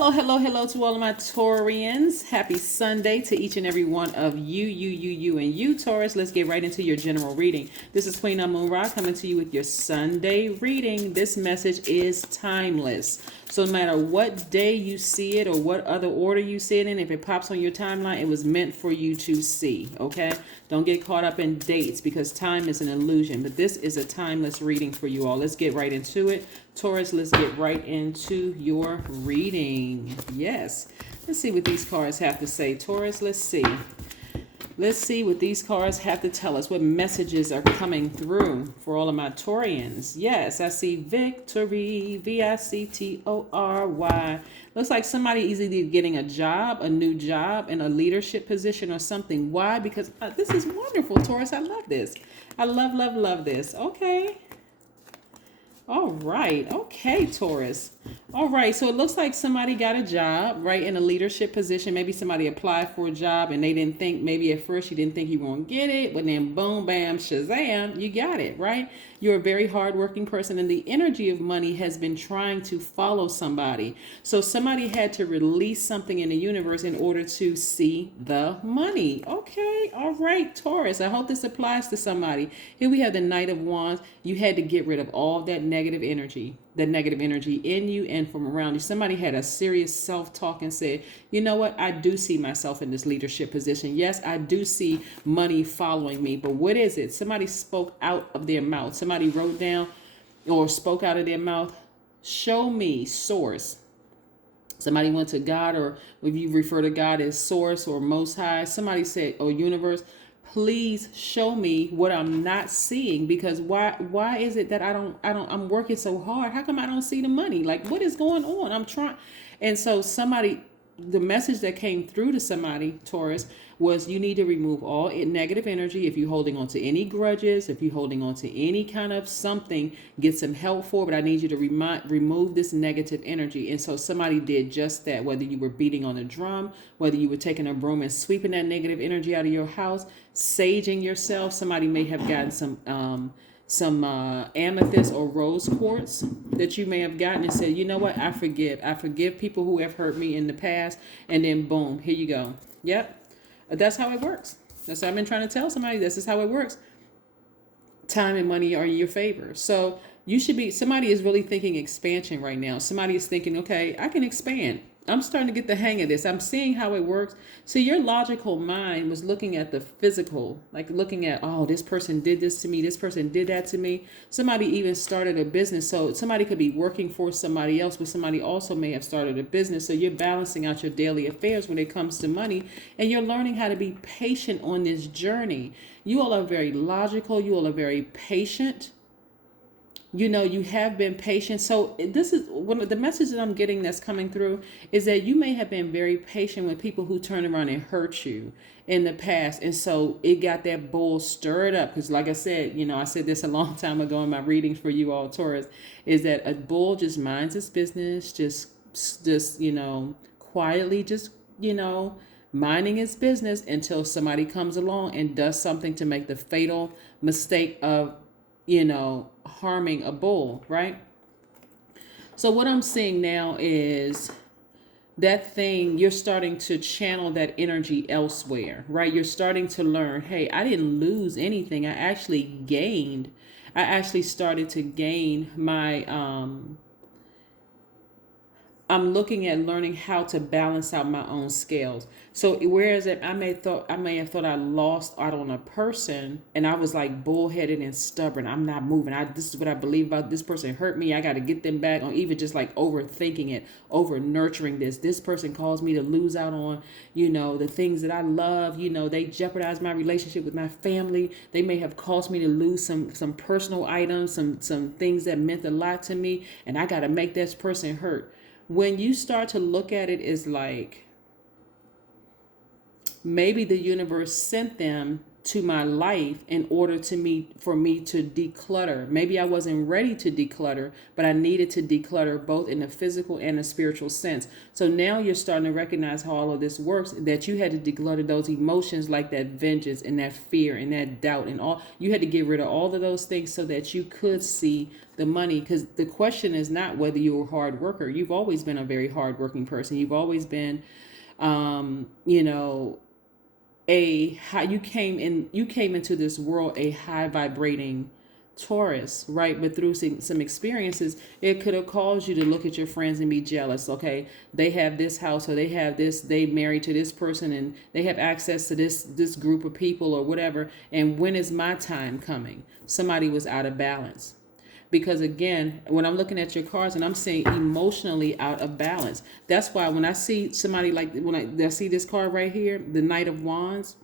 Hello to all of my Taurians. Happy Sunday to each and every one of you, and you, Taurus. Let's get right into your general reading. This is Queen Amun Ra coming to you with your Sunday reading. This message is timeless. So no matter what day you see it or what other order you see it in, if it pops on your timeline, it was meant for you to see, okay? Don't get caught up in dates because time is an illusion. But this is a timeless reading for you all. Let's get right into it. Taurus, let's get right into your reading. Yes. Let's see what these cards have to say. Taurus, let's see. Let's see what these cards have to tell us. What messages are coming through for all of my Taurians. Yes, I see victory, Victory. Looks like somebody is either getting a job, a new job, in a leadership position or something. Why? Because this is wonderful, Taurus. I love this. I love this. Okay. All right. Okay, Taurus. All right. So it looks like somebody got a job, right, in a leadership position. Maybe somebody applied for a job and they didn't think, maybe at first you didn't think you were going to get it, but then boom, bam, shazam, you got it, right? You're a very hardworking person and the energy of money has been trying to follow somebody. So somebody had to release something in the universe in order to see the money. Okay. All right, Taurus. I hope this applies to somebody. Here we have the Knight of Wands. You had to get rid of all that negative energy in you and from around you. Somebody had a serious self-talk and said, you know what? I do see myself in this leadership position. Yes, I do see money following me, but what is it? Somebody spoke out of their mouth. Somebody wrote down or spoke out of their mouth, show me source. Somebody went to God, or if you refer to God as source or most high, somebody said, or universe, please show me what I'm not seeing, because why is it that I'm working so hard? How come I don't see the money? Like, what is going on? I'm trying. And so the message that came through to somebody, Taurus, was you need to remove all negative energy. If you're holding on to any grudges, if you're holding on to any kind of something, get some help for, but I need you to remove this negative energy. And so somebody did just that, whether you were beating on a drum, whether you were taking a broom and sweeping that negative energy out of your house, saging yourself. Somebody may have gotten some amethyst or rose quartz that you may have gotten and said, you know what, I forgive people who have hurt me in the past, and then boom, here you go. Yep, that's how it works. That's what I've been trying to tell somebody. This is how it works. Time and money are in your favor. So somebody is really thinking expansion right now. Somebody is thinking, okay, I can expand. I'm starting to get the hang of this. I'm seeing how it works. So your logical mind was looking at the physical, like looking at, oh, this person did this to me. This person did that to me. Somebody even started a business. So somebody could be working for somebody else, but somebody also may have started a business. So you're balancing out your daily affairs when it comes to money, and you're learning how to be patient on this journey. You all are very logical. You all are very patient. You know, you have been patient. So this is one of the messages that I'm getting that's coming through, is that you may have been very patient with people who turned around and hurt you in the past. And so it got that bull stirred up. Because like I said, you know, I said this a long time ago in my readings for you all, Taurus, is that a bull just minds its business, just, you know, quietly, just, you know, minding its business until somebody comes along and does something to make the fatal mistake of, you know, harming a bull, right? So what I'm seeing now is that thing, you're starting to channel that energy elsewhere, right? You're starting to learn, hey, I didn't lose anything. I actually gained. I actually started to gain my, I'm looking at learning how to balance out my own scales. So whereas I may have thought I lost out on a person, and I was like bullheaded and stubborn. I'm not moving. This is what I believe about this person hurt me. I got to get them back. Or even just like overthinking it, over nurturing this. This person caused me to lose out on, you know, the things that I love. You know, they jeopardized my relationship with my family. They may have caused me to lose some personal items, some things that meant a lot to me, and I got to make this person hurt. When you start to look at it as like, maybe the universe sent them to my life in order for me to declutter. Maybe I wasn't ready to declutter, but I needed to declutter both in the physical and the spiritual sense. So now you're starting to recognize how all of this works, that you had to declutter those emotions like that vengeance and that fear and that doubt and all. You had to get rid of all of those things so that you could see the money. Because the question is not whether you're a hard worker. You've always been a very hardworking person. You've always been, you know, you came into this world a high vibrating Taurus, right? But through some experiences, it could have caused you to look at your friends and be jealous. Okay, they have this house, or they have this, they married to this person, and they have access to this group of people or whatever. And when is my time coming? Somebody was out of balance. Because again, when I'm looking at your cards and I'm seeing emotionally out of balance, that's why when I see somebody like, when I see this card right here, the Knight of Wands,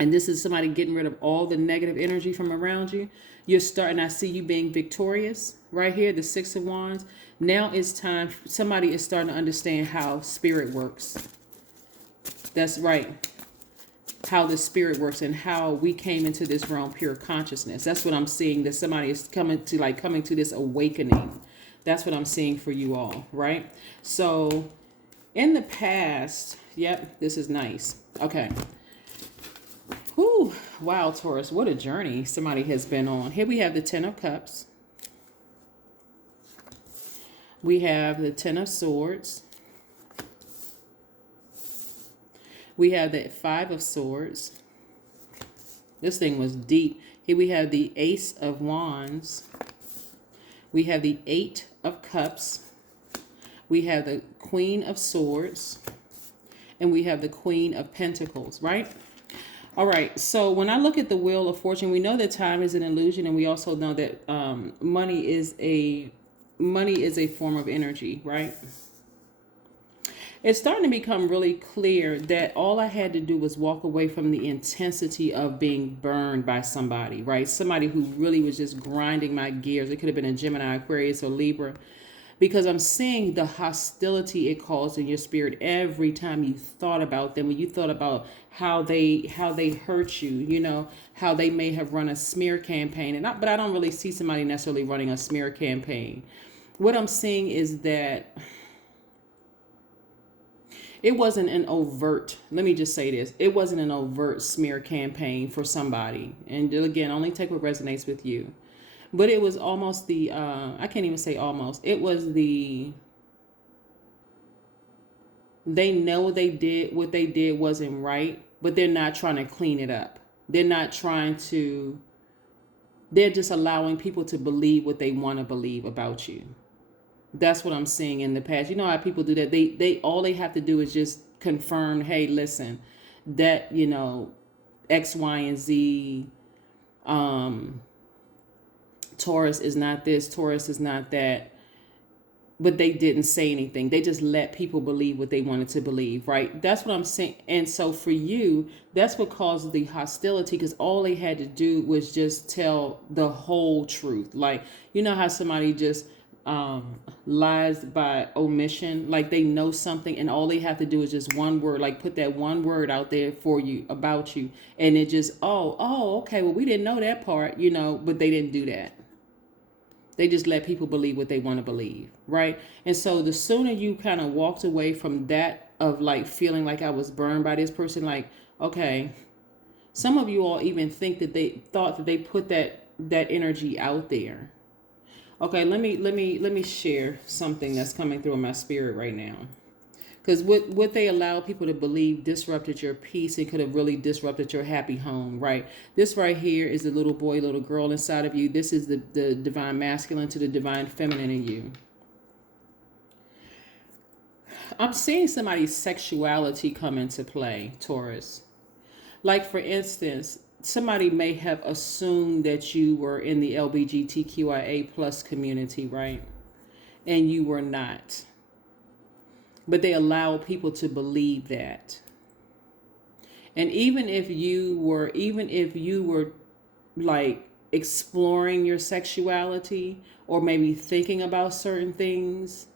and this is somebody getting rid of all the negative energy from around you, I see you being victorious right here, the Six of Wands. Now it's time, somebody is starting to understand how spirit works. That's right. How the spirit works and how we came into this realm pure consciousness. That's what I'm seeing, that somebody is coming to this awakening. That's what I'm seeing for you all, right? So in the past, yep, this is nice. Okay. Whew, wow, Taurus, what a journey somebody has been on. Here we have the Ten of Cups. We have the Ten of Swords. We have the Five of Swords. This thing was deep. Here we have the Ace of Wands. We have the Eight of Cups. We have the Queen of Swords. And we have the Queen of Pentacles, right? All right, so when I look at the Wheel of Fortune, we know that time is an illusion, and we also know that money is a form of energy, right? It's starting to become really clear that all I had to do was walk away from the intensity of being burned by somebody, right? Somebody who really was just grinding my gears. It could have been a Gemini, Aquarius, or Libra. Because I'm seeing the hostility it caused in your spirit every time you thought about them, when you thought about how they hurt you, you know, how they may have run a smear campaign. But I don't really see somebody necessarily running a smear campaign. What I'm seeing is that it wasn't an overt, let me just say this, it wasn't an overt smear campaign for somebody. And again, only take what resonates with you. But it was almost the, I can't even say almost, it was the, they know what they did wasn't right, but they're not trying to clean it up. They're not trying to, they're just allowing people to believe what they want to believe about you. That's what I'm seeing in the past. You know how people do that? They all they have to do is just confirm, hey, listen, that, you know, X, Y, and Z, Taurus is not this, Taurus is not that. But they didn't say anything. They just let people believe what they wanted to believe, right? That's what I'm saying. And so for you, that's what caused the hostility, because all they had to do was just tell the whole truth. Like, you know how somebody just lies by omission, like they know something and all they have to do is just one word, like put that one word out there for you, about you, and it just, okay, well, we didn't know that part, you know, but they didn't do that. They just let people believe what they want to believe, right? And so the sooner you kind of walked away from that, of like feeling like I was burned by this person, like, okay, some of you all even think that they thought that they put that energy out there. Okay, let me share something that's coming through in my spirit right now. Because what they allow people to believe disrupted your peace. It could have really disrupted your happy home, right? This right here is the little boy, little girl inside of you. This is the divine masculine to the divine feminine in you. I'm seeing somebody's sexuality come into play, Taurus. Like, for instance, somebody may have assumed that you were in the LGBTQIA plus community, right? And you were not. But they allow people to believe that. And even if you were like exploring your sexuality or maybe thinking about certain things,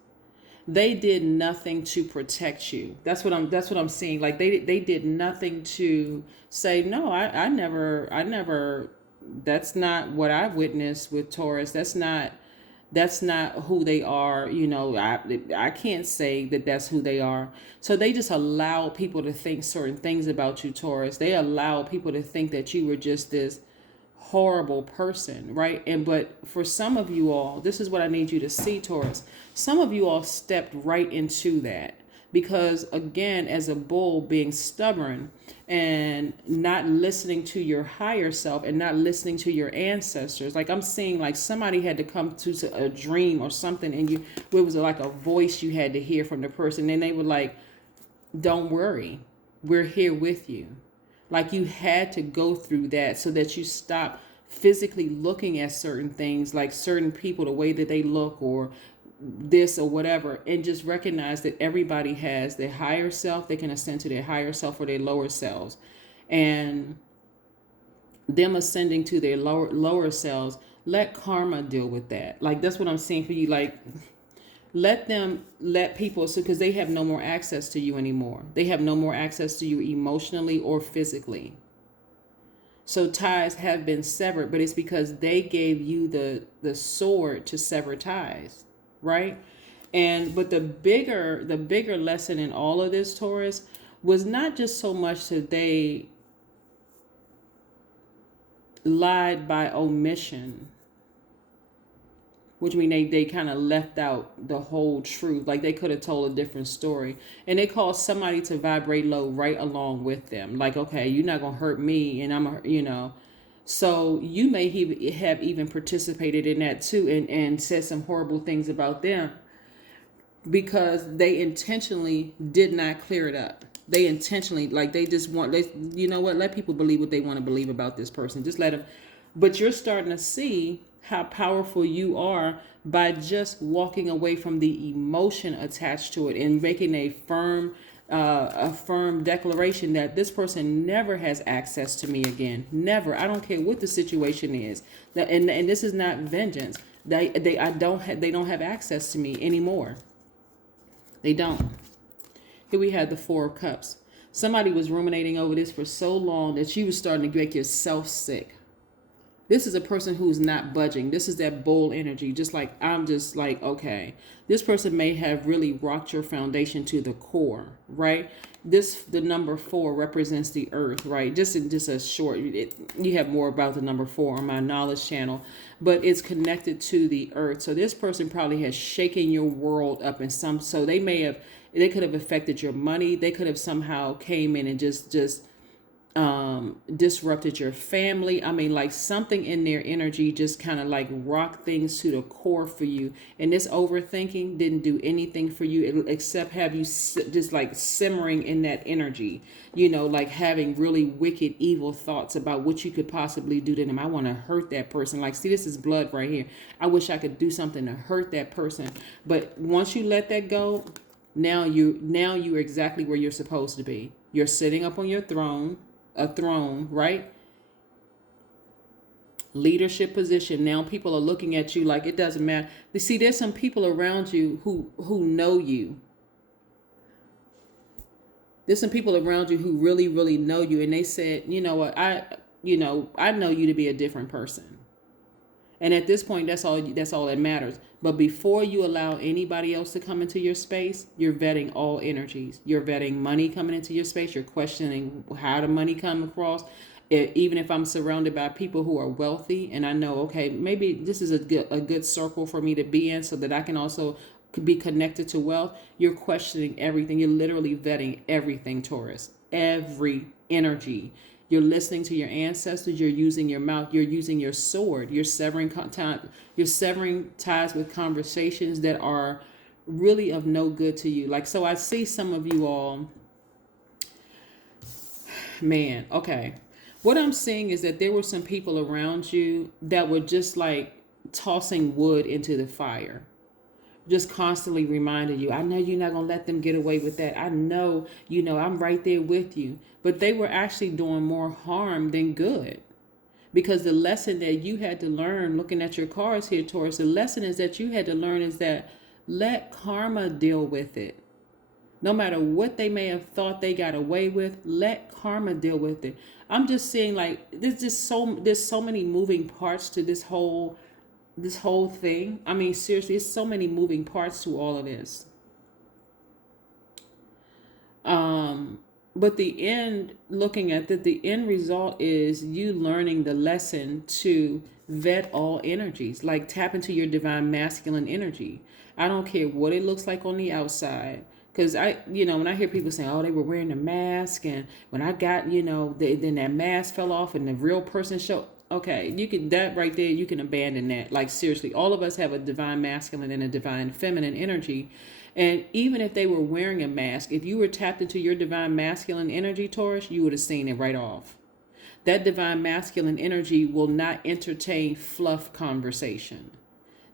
They did nothing to protect you. That's what I'm seeing. Like they did nothing to say, no, I never that's not what I witnessed with Taurus. That's not who they are. I can't say that that's who they are. So they just allow people to think certain things about you, Taurus. They allow people to think that you were just this horrible person, right? But for some of you all, this is what I need you to see, Taurus. Some of you all stepped right into that because, again, as a bull, being stubborn and not listening to your higher self and not listening to your ancestors. Like I'm seeing, like somebody had to come to a dream or something, and it was like a voice you had to hear from the person, and they were like, "Don't worry, we're here with you." Like you had to go through that so that you stop physically looking at certain things, like certain people, the way that they look or this or whatever, and just recognize that everybody has their higher self. They can ascend to their higher self or their lower selves. And them ascending to their lower selves, let karma deal with that. Like that's what I'm saying for you. Like let people, so because they have no more access to you anymore. They have no more access to you emotionally or physically. So ties have been severed, but it's because they gave you the sword to sever ties, right? But the bigger lesson in all of this, Taurus, was not just so much that they lied by omission, which means they kind of left out the whole truth. Like they could have told a different story. And they caused somebody to vibrate low right along with them. Like, okay, you're not going to hurt me and So you may have even participated in that too and said some horrible things about them because they intentionally did not clear it up. They intentionally, like they just let people believe what they want to believe about this person. Just let them. But you're starting to see how powerful you are by just walking away from the emotion attached to it and making a firm declaration that this person never has access to me again. Never. I don't care what the situation is. And this is not vengeance. They don't have access to me anymore. They don't. Here we had the Four of Cups. Somebody was ruminating over this for so long that you was starting to make yourself sick. This is a person who's not budging. This is that bull energy. Just like, I'm just like, okay. This person may have really rocked your foundation to the core, right? The number 4 represents the earth, right? Just a short, you have more about the number 4 on my knowledge channel, but it's connected to the earth. So this person probably has shaken your world up in so they could have affected your money. They could have somehow came in and just disrupted your family. I mean, like something in their energy just kind of like rocked things to the core for you. And this overthinking didn't do anything for you except have you just like simmering in that energy, like having really wicked, evil thoughts about what you could possibly do to them. I want to hurt that person. Like, see, this is blood right here. I wish I could do something to hurt that person. But once you let that go, now you're exactly where you're supposed to be. You're sitting up on your throne. A throne, right? Leadership position. Now people are looking at you like it doesn't matter. You see, there's some people around you who know you. There's some people around you who really, really know you, and they said, you know what, I know you to be a different person. And at this point, that's all that matters. But before you allow anybody else to come into your space, you're vetting all energies. You're vetting money coming into your space. You're questioning how the money come across. Even if I'm surrounded by people who are wealthy and I know, okay, maybe this is a good circle for me to be in so that I can also be connected to wealth. You're questioning everything. You're literally vetting everything, Taurus. Every energy. You're listening to your ancestors. You're using your mouth. You're using your sword. You're severing ties with conversations that are really of no good to you. Like, so I see some of you all, man, okay. What I'm seeing is that there were some people around you that were just like tossing wood into the fire. Just constantly reminding you, I know you're not going to let them get away with that. I know, I'm right there with you. But they were actually doing more harm than good. Because the lesson that you had to learn, looking at your cards here, Taurus, the lesson is that you had to learn is that Let karma deal with it. No matter what they may have thought they got away with, let karma deal with it. I'm just saying, like, there's so many moving parts to this whole thing. I mean, seriously, there's so many moving parts to all of this. But looking at the end result is you learning the lesson to vet all energies, like tap into your divine masculine energy. I don't care what it looks like on the outside. Because when I hear people saying, oh, they were wearing a mask, and when I got, then that mask fell off and the real person showed. Okay, that right there, you can abandon that. Like, seriously, all of us have a divine masculine and a divine feminine energy. And even if they were wearing a mask, if you were tapped into your divine masculine energy, Taurus, you would have seen it right off. That divine masculine energy will not entertain fluff conversation.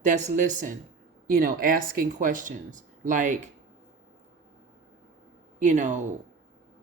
That's listen, asking questions like,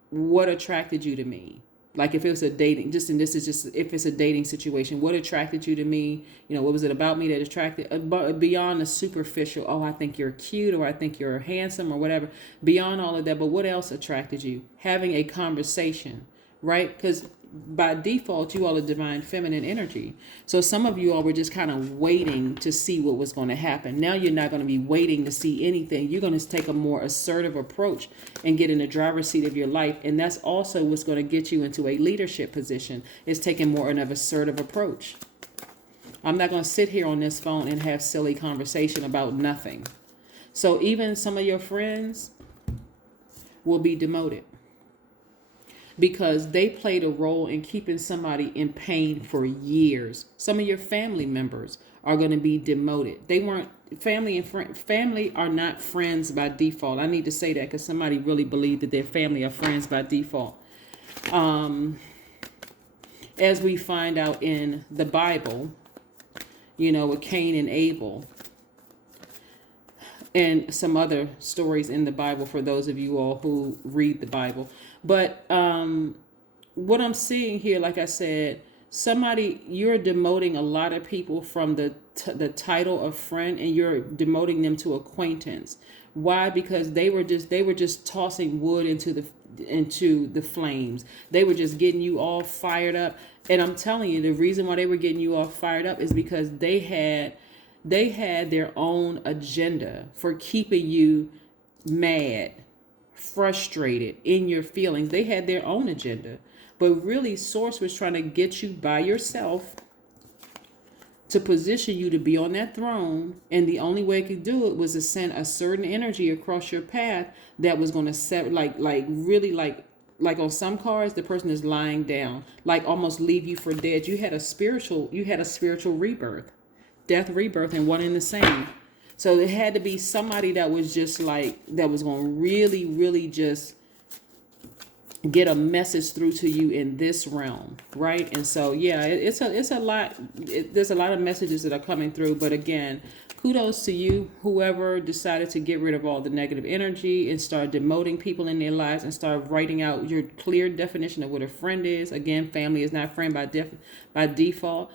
what attracted you to me? Like if it was a dating, if it's a dating situation, what attracted you to me? What was it about me that attracted, beyond the superficial, oh, I think you're cute, or I think you're handsome, or whatever, beyond all of that. But what else attracted you? Having a conversation, right? Because by default, you all are divine feminine energy. So some of you all were just kind of waiting to see what was going to happen. Now you're not going to be waiting to see anything. You're going to take a more assertive approach and get in the driver's seat of your life. And that's also what's going to get you into a leadership position, is taking more of an assertive approach. I'm not going to sit here on this phone and have silly conversation about nothing. So even some of your friends will be demoted, because they played a role in keeping somebody in pain for years. Some of your family members are going to be demoted. They weren't family are not friends by default. I need to say that because somebody really believed that their family are friends by default. As we find out in the Bible, with Cain and Abel, and some other stories in the Bible for those of you all who read the Bible. But what I'm seeing here, like I said, you're demoting a lot of people from the title of friend, and you're demoting them to acquaintance. Why? Because they were just tossing wood into the flames. They were just getting you all fired up. And I'm telling you, the reason why they were getting you all fired up is because they had their own agenda for keeping you mad, frustrated, in your feelings. They had their own agenda. But really, Source was trying to get you by yourself to position you to be on that throne. And the only way it could do it was to send a certain energy across your path that was going to set, like on some cards, the person is lying down, like almost leave you for dead. You had a spiritual rebirth. Death, rebirth, and one and the same. So it had to be somebody that was just that was going to really, really just get a message through to you in this realm, right? And so, yeah, it's a lot. There's a lot of messages that are coming through. But again, kudos to you, whoever decided to get rid of all the negative energy and start demoting people in their lives and start writing out your clear definition of what a friend is. Again, family is not friend by default.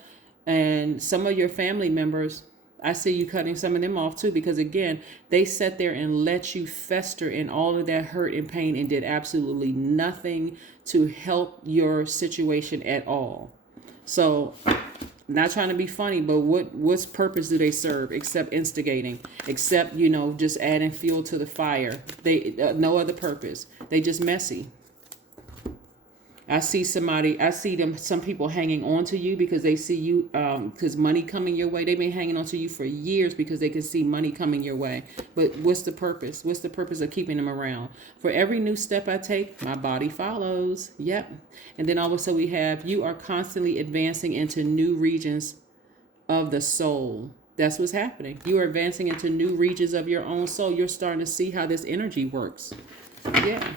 And some of your family members, I see you cutting some of them off too, because again, they sat there and let you fester in all of that hurt and pain and did absolutely nothing to help your situation at all. So, not trying to be funny, but what's purpose do they serve except instigating, except, just adding fuel to the fire? They no other purpose. They just messy. I see some people hanging on to you because they see you, because money coming your way. They've been hanging on to you for years because they can see money coming your way. But what's the purpose? What's the purpose of keeping them around? For every new step I take, my body follows. Yep. And then also we have, you are constantly advancing into new regions of the soul. That's what's happening. You are advancing into new regions of your own soul. You're starting to see how this energy works. Yeah.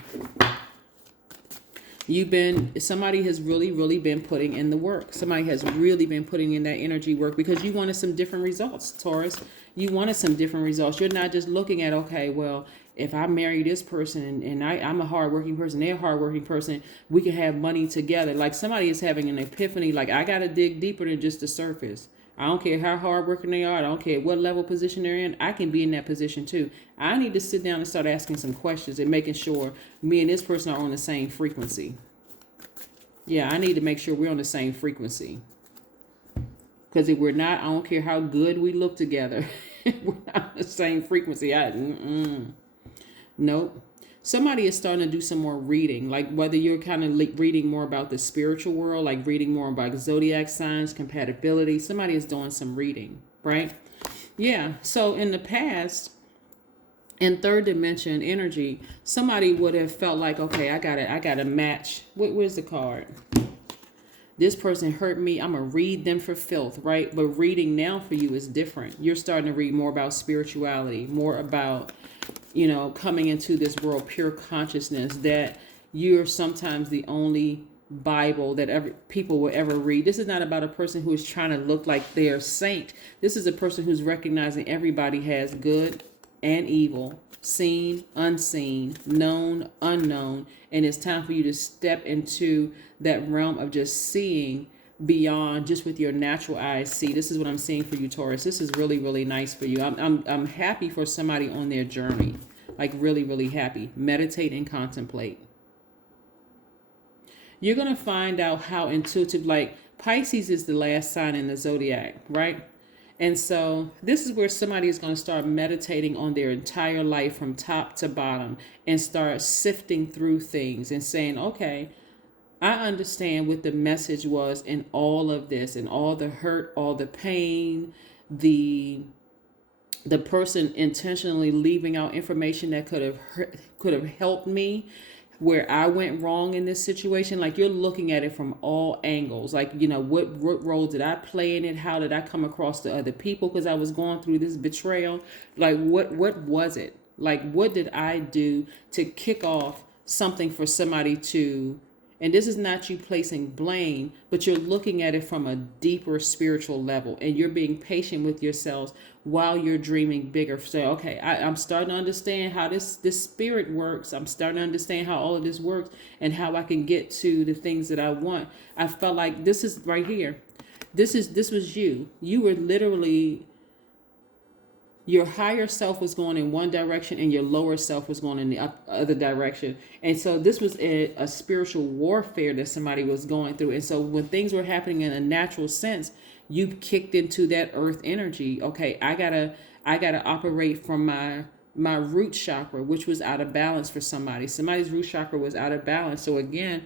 Somebody has really, really been putting in the work. Somebody has really been putting in that energy work because you wanted some different results, Taurus. You wanted some different results. You're not just looking at, okay, well, if I marry this person and I'm a hardworking person, they're a hardworking person, we can have money together. Like somebody is having an epiphany, like I got to dig deeper than just the surface. I don't care how hard working they are. I don't care what level position they're in. I can be in that position too. I need to sit down and start asking some questions and making sure me and this person are on the same frequency. Yeah, I need to make sure we're on the same frequency. Because if we're not, I don't care how good we look together. We're not on the same frequency. Nope. Somebody is starting to do some more reading, like whether you're kind of reading more about the spiritual world, like reading more about zodiac signs, compatibility. Somebody is doing some reading, right? Yeah. So in the past, in third dimension energy, somebody would have felt like, okay, I gotta match. Where's the card? This person hurt me. I'm going to read them for filth, right? But reading now for you is different. You're starting to read more about spirituality, more about, coming into this world, pure consciousness, that you're sometimes the only Bible that people will ever read. This is not about a person who is trying to look like they're a saint. This is a person who's recognizing everybody has good and evil, seen, unseen, known, unknown, and it's time for you to step into that realm of just seeing beyond just with your natural eyes. See, this is what I'm seeing for you, Taurus. This is really, really nice for you. I'm happy for somebody on their journey, like really, really happy. Meditate and contemplate. You're gonna find out how intuitive, like Pisces is the last sign in the zodiac, right? And so this is where somebody is going to start meditating on their entire life from top to bottom and start sifting through things and saying, okay, I understand what the message was in all of this, and all the hurt, all the pain, the person intentionally leaving out information that could have helped me, where I went wrong in this situation. Like, you're looking at it from all angles. Like, what role did I play in it? How did I come across to other people because I was going through this betrayal? Like, what was it? Like, what did I do to kick off something for somebody to... And this is not you placing blame, but you're looking at it from a deeper spiritual level, and you're being patient with yourselves while you're dreaming bigger. So, okay, I'm starting to understand how this spirit works. I'm starting to understand how all of this works and how I can get to the things that I want. I felt like this is right here. This was you. You were literally... Your higher self was going in one direction and your lower self was going in the other direction. And so this was a spiritual warfare that somebody was going through. And so when things were happening in a natural sense, you kicked into that earth energy. Okay, I gotta operate from my root chakra, which was out of balance for somebody. Somebody's root chakra was out of balance. So again,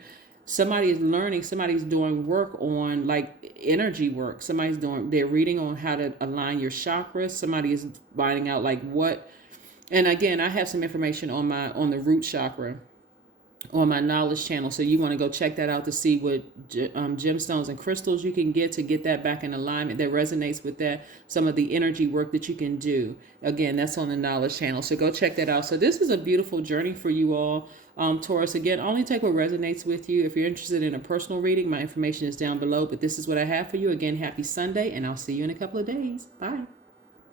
somebody is learning, somebody's doing work on like energy work. They're reading on how to align your chakras. Somebody is finding out like what, and again, I have some information on the root chakra on my knowledge channel. So you want to go check that out to see what gemstones and crystals you can get to get that back in alignment that resonates with that. Some of the energy work that you can do. Again, that's on the knowledge channel. So go check that out. So this is a beautiful journey for you all. Taurus, again, only take what resonates with you. If you're interested in a personal reading, my information is down below. But this is what I have for you. Again, happy Sunday, and I'll see you in a couple of days. Bye.